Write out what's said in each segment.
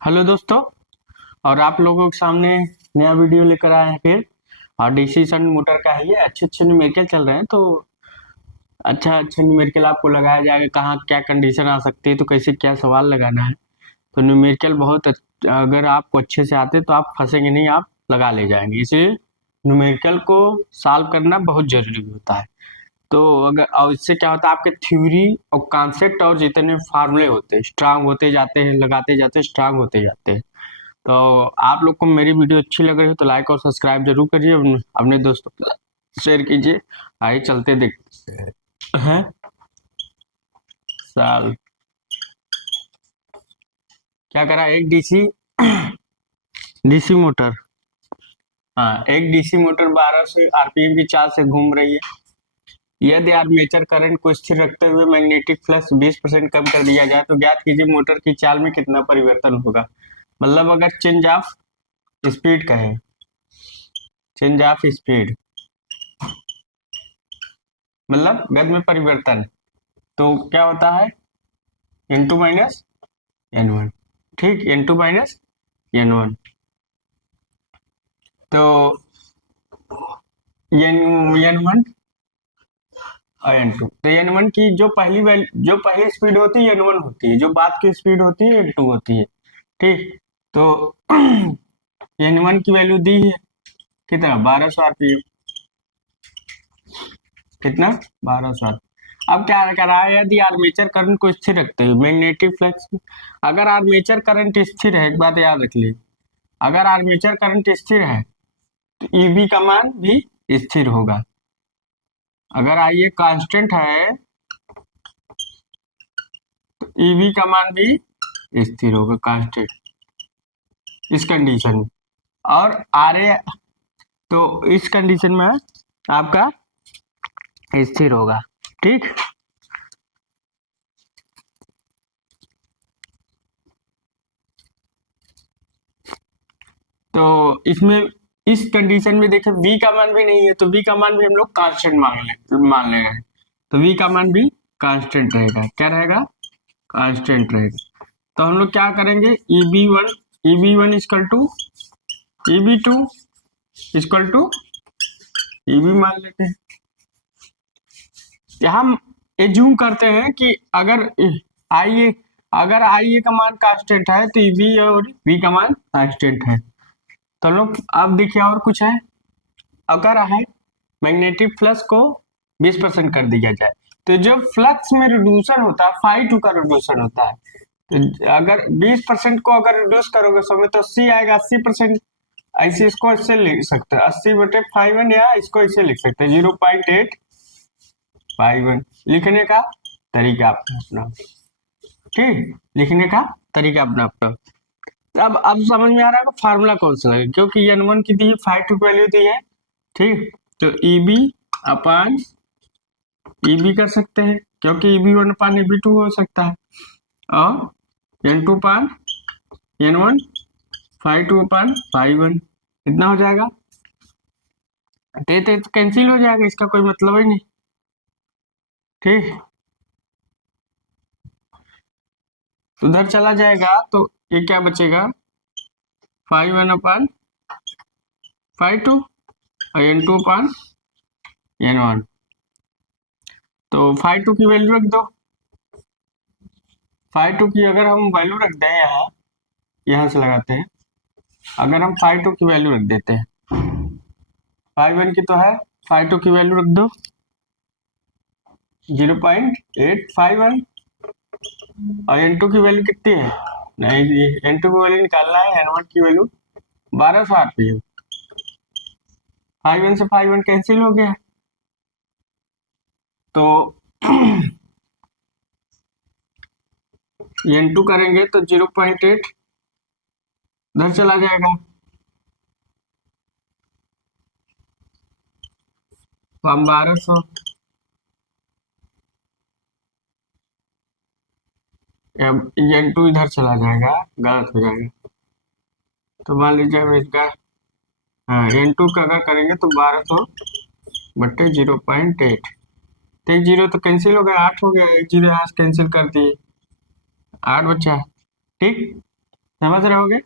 Hello दोस्तों। और आप लोगों के सामने नया वीडियो लेकर आए हैं फिर। और डीसी सन मोटर का है, ये अच्छे अच्छे न्यूमेरिकल चल रहे हैं तो अच्छा अच्छा न्यूमेरिकल आपको लगाया जाएगा, कहाँ क्या कंडीशन आ सकती है तो कैसे क्या सवाल लगाना है। तो न्यूमेरिकल अगर आपको अच्छे से आते तो आप फंसेंगे नहीं, आप लगा ले जाएंगे। इसलिए न्यूमेरिकल को सॉल्व करना बहुत जरूरी होता है। तो अगर और इससे क्या होता है, आपके थ्योरी और कॉन्सेप्ट और जितने फार्मूले होते हैं स्ट्रांग होते जाते हैं, लगाते जाते स्ट्रांग होते जाते हैं। तो आप लोग को मेरी वीडियो अच्छी लग रही है तो लाइक और सब्सक्राइब जरूर करिए, अपने दोस्तों के साथ शेयर कीजिए। आइए चलते देखते हैं साल क्या करा। एक डीसी डीसी मोटर, हाँ एक डीसी मोटर 1200 आरपीएम की चाल से घूम रही है। यदि आर्मेचर करंट को स्थिर रखते हुए मैग्नेटिक फ्लक्स 20% कम कर दिया जाए तो ज्ञात कीजिए मोटर की चाल में कितना परिवर्तन होगा। मतलब अगर चेंज ऑफ स्पीड कहे, चेंज ऑफ स्पीड मतलब गति में परिवर्तन, तो क्या होता है N2 माइनस N1। ठीक, N2 माइनस N1। तो N1 और N2, तो N1 की जो पहली स्पीड होती है N1 होती है, जो बाद की स्पीड होती है N2 होती है। ठीक, तो N1 की वैल्यू दी है कितना, 1200 आरपीएम। कितना, 1200। अब क्या करा है, यदि आर्मेचर करंट को स्थिर रखते हुए मैग्नेटिक फ्लक्स, अगर आर्मेचर करंट स्थिर है, एक बात याद रख लीजिए, अगर आर्मेचर करंट स्थिर है तो ईबी का मान भी स्थिर होगा। अगर आई ए कांस्टेंट है तो ईबी का मान भी स्थिर होगा, कांस्टेंट इस कंडीशन में। और आर ए, तो इस कंडीशन में आपका स्थिर होगा। ठीक, तो इसमें इस कंडीशन में देखें v का मान भी नहीं है तो v का मान भी हम लोग कांस्टेंट मान ले रहे हैं। तो v का मान भी कांस्टेंट रहेगा। क्या रहेगा, कांस्टेंट रहेगा। तो हम लोग क्या करेंगे, EB1 equal to EB2 equal to EB मान लेते हैं। हम एज्यूम करते हैं कि आई ए अगर आई ए का मान कांस्टेंट है तो EB और v का मान कांस्टेंट है। तो हम लोग अब देखिए और कुछ है, अगर है मैग्नेटिक फ्लक्स को 20% कर दिया जाए तो जो फ्लक्स में रिड्यूसन होता है φ2 का रिड्यूसन होता है। तो अगर 20% को अगर रिड्यूस करोगे समय तो 80 आएगा, 80%। ऐसे इसको ऐसे लिख सकते हैं 80/51, या इसको ऐसे लिख सकते हैं 0.851। लिखने का तरीका अपना अपना, ठीक, लिखने का तरीका अपना अपना। अब समझ में आ रहा है फार्मूला कौन सा है, क्योंकि N1 की दी है, φ2 की वैल्यू दी है। ठीक, तो EB अपान EB कर सकते हैं क्योंकि EB1 अपान EB2 हो सकता है, और N2 अपान N1 φ2 अपान φ1 इतना हो जाएगा। तो कैंसिल हो जाएगा, इसका कोई मतलब ही नहीं। ठीक, उधर चला जाएगा तो ये क्या बचेगा, φ1 अपान φ2 और N2 अपान N1। तो φ2 की वैल्यू रख दो। φ2 की अगर हम वैल्यू रख दें, यहाँ से लगाते हैं, अगर हम φ2 की वैल्यू रख देते हैं, φ1 की तो है, φ2 की वैल्यू रख दो 0.851, और N2 की वैल्यू कितनी है, नहीं N2 की वैल्यू निकालना है, N1 की वैल्यू 1200 आरपीएम। φ1 से φ1 कैंसिल हो गया, तो N2 करेंगे तो 0.8 उधर चला जाएगा, तो हम 1200, अब N2 इधर चला जाएगा, गलत हो जाएगा। तो मान लीजिए हम इसका, हाँ N2 का अगर करेंगे तो 1200/0.8, तो एक जीरो तो कैंसिल हो गया, 8 हो गया, एक जीरो यहाँ से कैंसिल कर दिए, 8 बचा। ठीक, समझ रहे होगे?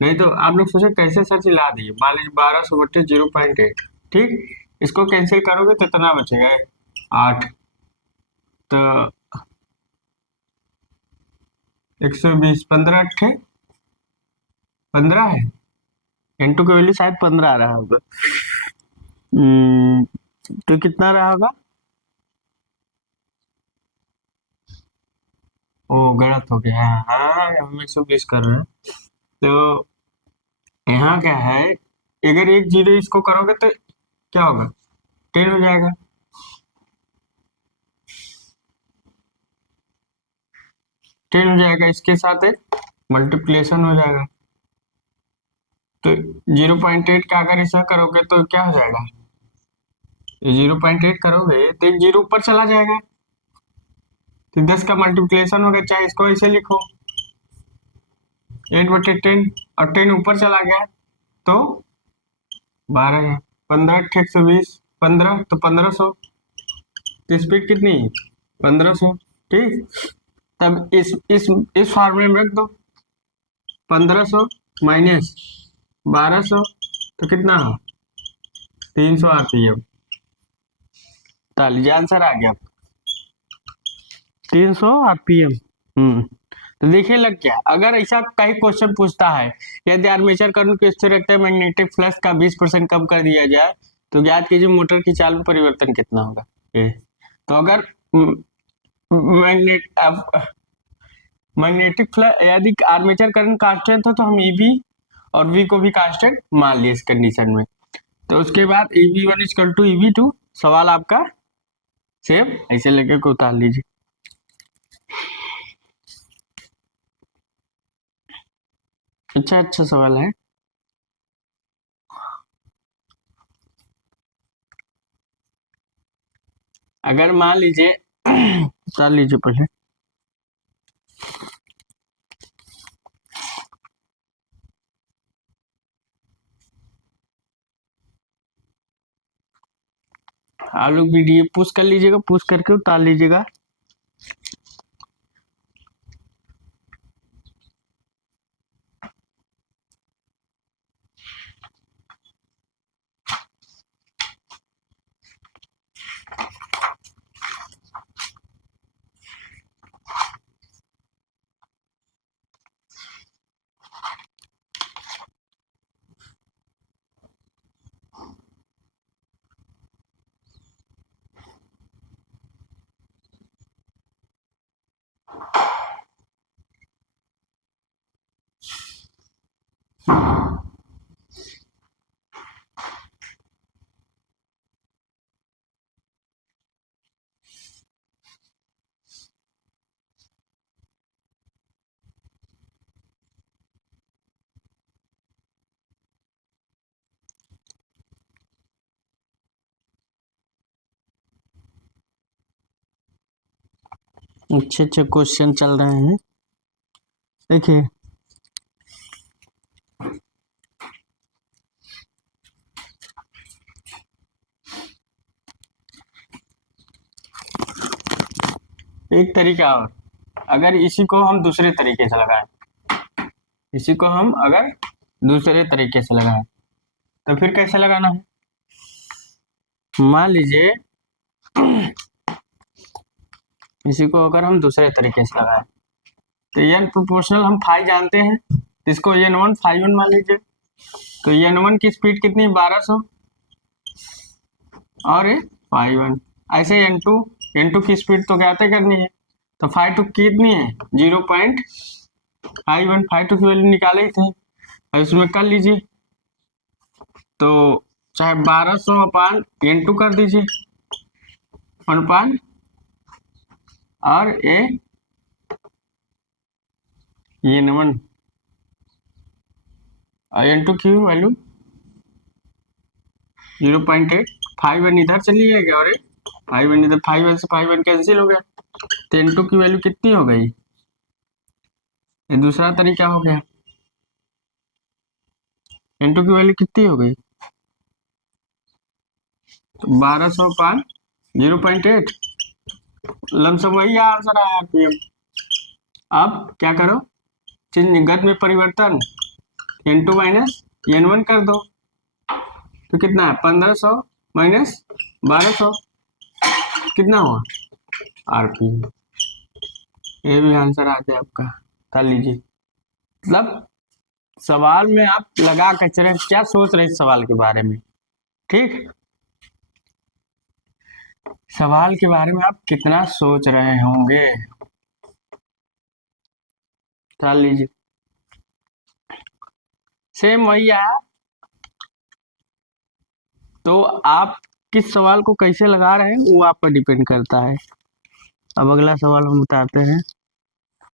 नहीं तो आप लोग सोचे कैसे सर ला दिए, मान लीजिए 1200/0.8, ठीक, इसको कैंसिल करोगे तो कितना बचेगा? 8। तो 120, 15 8 15 है, इंटू की वैल्यू शायद 15 आ रहा होगा। तो कितना रहा होगा? ओ गलत हो गया, हाँ हम 120 कर रहे हैं। तो यहाँ क्या है, अगर एक जीरो इसको करोगे तो क्या होगा? 10 हो जाएगा। टेन हो जाएगा, इसके साथ एक मल्टीप्लिकेशन हो जाएगा। तो 0.8 का अगर ऐसा करोगे तो क्या हो जाएगा? 0.8 करोगे तो एक जीरो ऊपर चला जाएगा, तो 10 का मल्टीप्लिकेशन हो गया, चाहे इसको ऐसे लिखो 8/10, और 10 ऊपर चला गया तो 12 है। 15 × 120, 15 तो 1500। तो स्पीड कितनी है? 1500, ठीक। तब इस फॉर्मूले में रख दो, 1500 माइनस 1200, तो कितना हो? 300 आरपीएम। तालिए आंसर आ गया, 300 आरपीएम। तो देखिए लग गया। अगर ऐसा कई क्वेश्चन पूछता है, यदि आर्मेचर करंट को स्थिर रखते मैग्नेटिक फ्लक्स का 20% कम कर दिया जाए तो ज्ञात कीजिए मोटर की चाल में परिवर्तन कितना होगा। तो अगर मैग्नेट मैग्नेटिक फ्लक्स यदि आर्मेचर करंट कांस्टेंट हो तो हम ईबी और वी को भी कांस्टेंट मान लिए इस कंडीशन में। तो उसके बाद EB1 = EB2, सवाल आपका सेम ऐसे लेके को उतार लीजिए। अच्छा सवाल है। अगर मान लीजिए उतार लीजिए पहले, आप लोग वीडियो पुश कर लीजिएगा, पुश करके उतार लीजिएगा। अच्छे क्वेश्चन चल रहे हैं, देखिए। एक तरीका और, अगर इसी को हम दूसरे तरीके से लगाएं, इसी को हम अगर दूसरे तरीके से लगाएं तो फिर कैसे लगाना है? मान लीजिए इसी को अगर हम दूसरे तरीके से लगाएं तो एन प्रोपोर्शनल हम फाई जानते हैं, तो इसको N1 φ1 मान लीजिए। तो N1 की स्पीड कितनी? 1200 और φ1। ऐसे N2 की स्पीड तो ज्ञात करनी है, तो φ2 कितनी है? 0.51। φ2 की वैल्यू निकाले ही थे, और इसमें कर लीजिए, तो चाहे 1200/N2 कर दीजिए 1 और N1 और N2 की वैल्यू 0.8। φ1 इधर चली जाएगी और φ1 इधर, φ1 से φ1 कैंसिल हो गया, तो N2 की वैल्यू कितनी हो गई? ये दूसरा तरीका हो गया। N2 की वैल्यू कितनी हो गई? तो 1200/0.8, लमसम वही आंसर आया आपके। अब क्या करो, चिन्ह गत में परिवर्तन n2 माइनस n1 कर दो तो कितना है 1500 माइनस 1200 कितना हुआ आरपी। ये भी आंसर आ जाए आपका। कर लीजिए। मतलब सवाल में आप लगा कर चले क्या सोच रहे इस सवाल के बारे में। ठीक, सवाल के बारे में आप कितना सोच रहे होंगे। कर लीजिए। सेम वही आया, तो आप किस सवाल को कैसे लगा रहे हैं वो आप पर डिपेंड करता है। अब अगला सवाल हम बताते हैं।